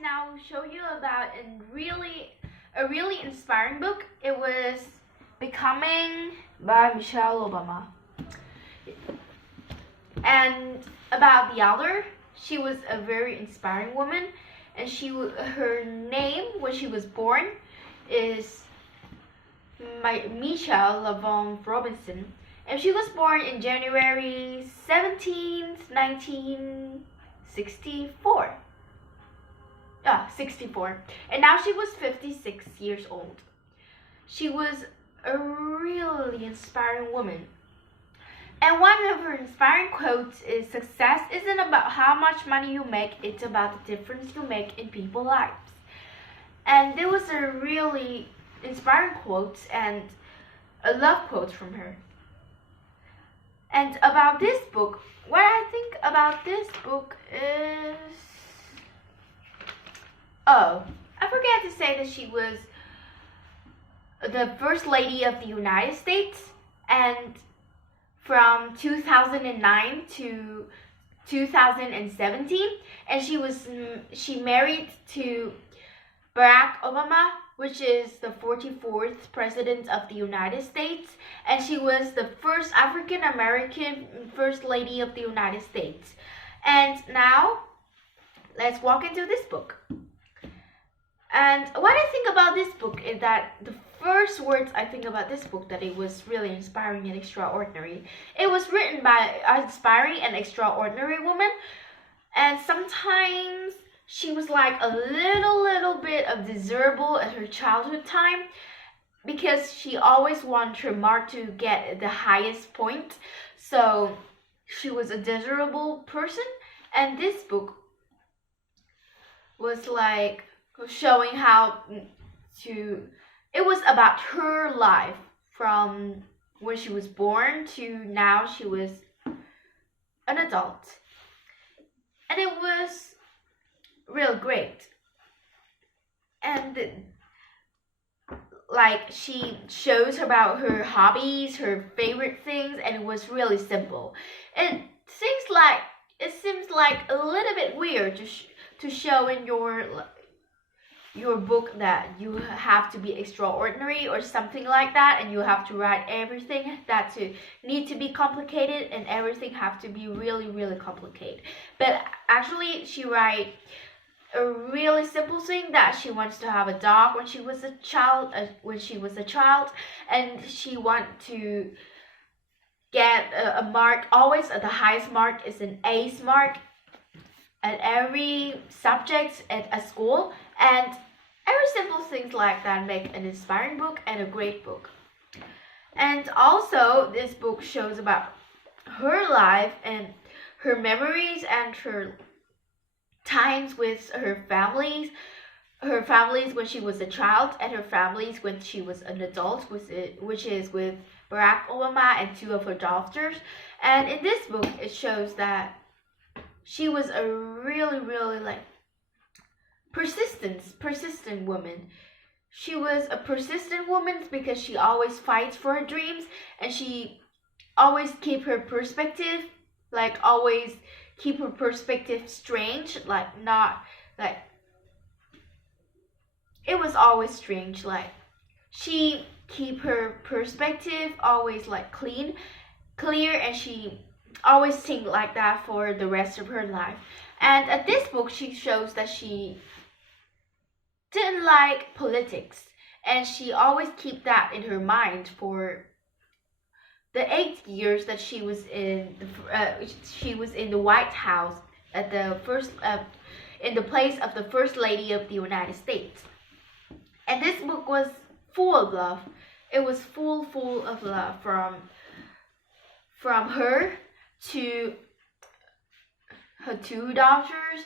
now show you about a really inspiring book. It was Becoming by Michelle Obama. And about the author, she was a very inspiring woman, and her name when she was born is Michelle LaVaughn Robinson, and she was born in January 17th, 1964. 64. And now she was 56 years old. She was a really inspiring woman. And one of her inspiring quotes is, "Success isn't about how much money you make, it's about the difference you make in people's lives." And there was a really inspiring quote and a love quote from her. And about this book, what I think about this book is, I forgot to say that she was the First Lady of the United States, and from 2009 to 2017, and she married to Barack Obama, which is the 44th President of the United States, and she was the first African American First Lady of the United States. And now, let's walk into this book. And what I think about this book is that the first words I think about this book, that it was really inspiring and extraordinary. It was written by an inspiring and extraordinary woman, and sometimes she was like a little bit of desirable at her childhood time, because she always wanted her mark to get the highest point. So she was a desirable person, and this book was like showing it was about her life from when she was born to now she was an adult. And it was real great. And like she shows about her hobbies, her favorite things, and it was really simple. It seems like a little bit weird to show in your book that you have to be extraordinary or something like that, and you have to write everything that need to be complicated, and everything have to be really complicated. But actually she write a really simple thing, that she wants to have a dog when she was a child, and she want to get a mark. Always the highest mark is an ace mark at every subject at a school, and every simple things like that make an inspiring book and a great book. And also this book shows about her life and her memories and her times with her families when she was a child, and her families when she was an adult, which is with Barack Obama and two of her daughters. And in this book it shows that she was a really like persistent woman. She was a persistent woman because she always fights for her dreams, and she always keep her perspective strange, it was always strange, like she keep her perspective always like clear, and she always think like that for the rest of her life. And at this book she shows that she didn't like politics, and she always keep that in her mind for the 8 years that she was in the White House at the first in the place of the First Lady of the United States. And this book was full of love. It was full of love from her to her two daughters,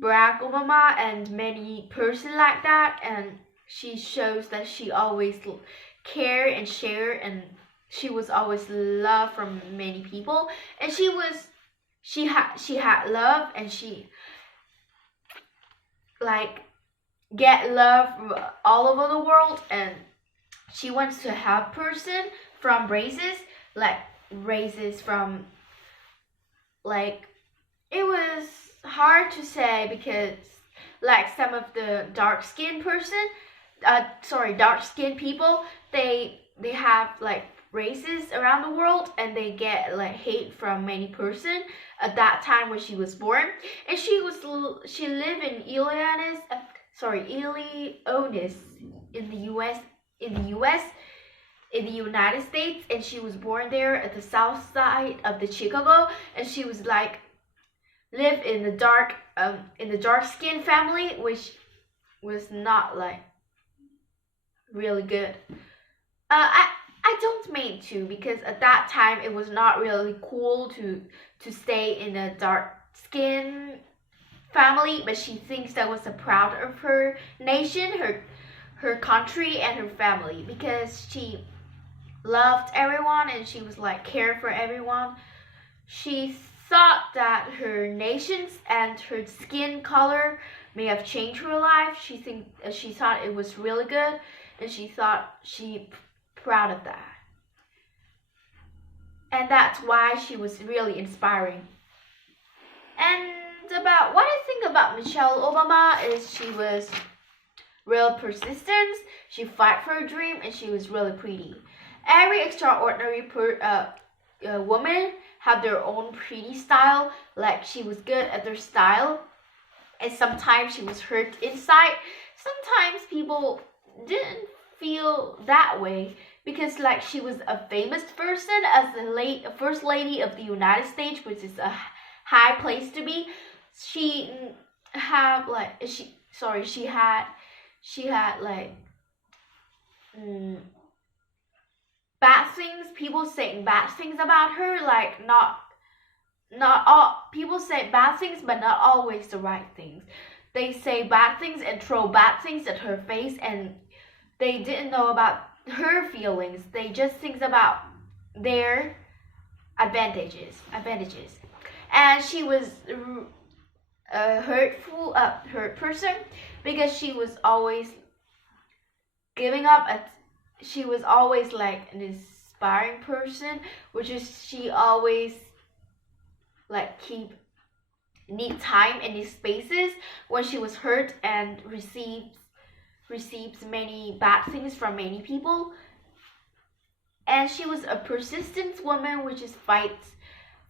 Barack Obama, and many person like that. And she shows that she always care and share, and she was always loved from many people. And she had love, and she like get love all over the world, and she wants to help person from races from like, it was hard to say because like some of the dark skinned people, they have like races around the world, and they get like hate from many person at that time when she was born. And she lived in Illinois in the US in the US in the United States, and she was born there at the south side of the Chicago. And she was like live in the dark skin family, which was not like really good. I don't mean to, because at that time it was not really cool to stay in a dark skin family, but she thinks that was a proud of her nation, her country, and her family, because she loved everyone and she was like care for everyone. She thought that her nations and her skin color may have changed her life. She thought it was really good, and she thought she proud of that. And that's why she was really inspiring. And about what I think about Michelle Obama is she was real persistent. She fought for her dream, and she was really pretty. Every extraordinary woman had their own pretty style. Like, she was good at their style, and sometimes she was hurt inside. Sometimes people didn't feel that way, because like she was a famous person as the first lady of the United States, which is a high place to be. She had like bad things, people saying bad things about her, like not all people say bad things, but not always the right things. They say bad things and throw bad things at her face, and they didn't know about her feelings. They just think about their advantages. And she was a hurt person, because she was always giving up. She was always like an inspiring person, which is she always like need time and need spaces when she was hurt and receives many bad things from many people. And she was a persistent woman, which is fights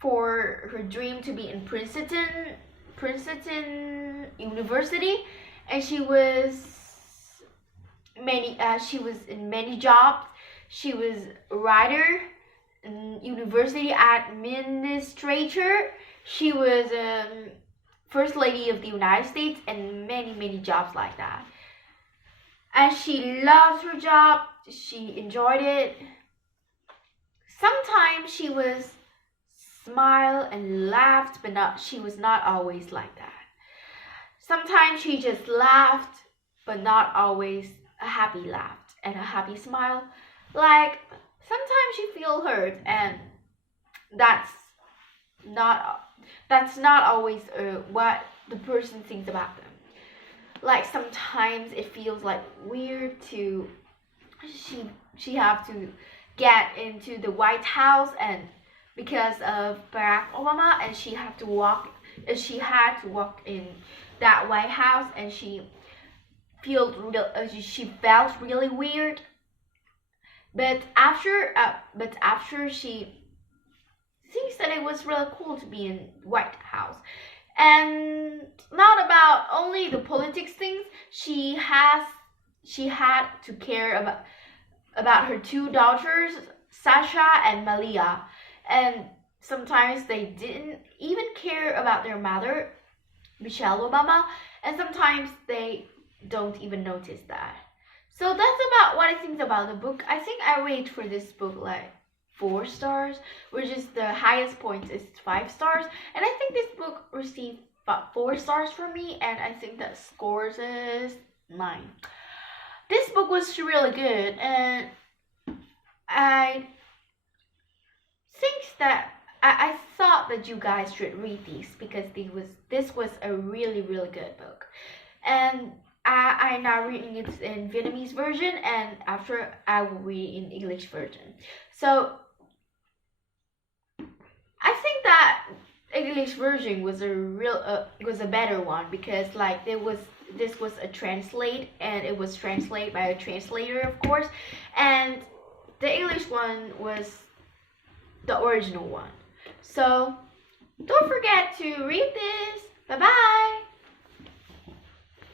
for her dream to be in Princeton University. And she was in many jobs. She was a writer, university administrator. She was first lady of the United States, and many jobs like that. And she loved her job. She enjoyed it. Sometimes she was smile and laughed, but she was not always like that. Sometimes she just laughed, but not always a happy laugh and a happy smile. Like, sometimes you feel hurt, and that's not always what the person thinks about them. Like, sometimes it feels like weird to she have to get into the White House, and because of Barack Obama, and she had to walk in that White House, and she felt really weird. But after she thinks that it was really cool to be in White House. And not about only the politics things, she had to care about her two daughters, Sasha and Malia. And sometimes they didn't even care about their mother, Michelle Obama, and sometimes they don't even notice that. So that's about what I think about the book. I think I rate for this book like 4 stars, which is the highest point is 5 stars. And I think this book received about 4 stars from me, and I think that scores is 9. This book was really good, and I think that I thought that you guys should read these, because this was a really good book. And I'm now reading it in Vietnamese version, and after I will read in English version. So I think that English version was a better one, because like this was a translate, and it was translated by a translator, of course, and the English one was the original one. So don't forget to read this. Bye bye.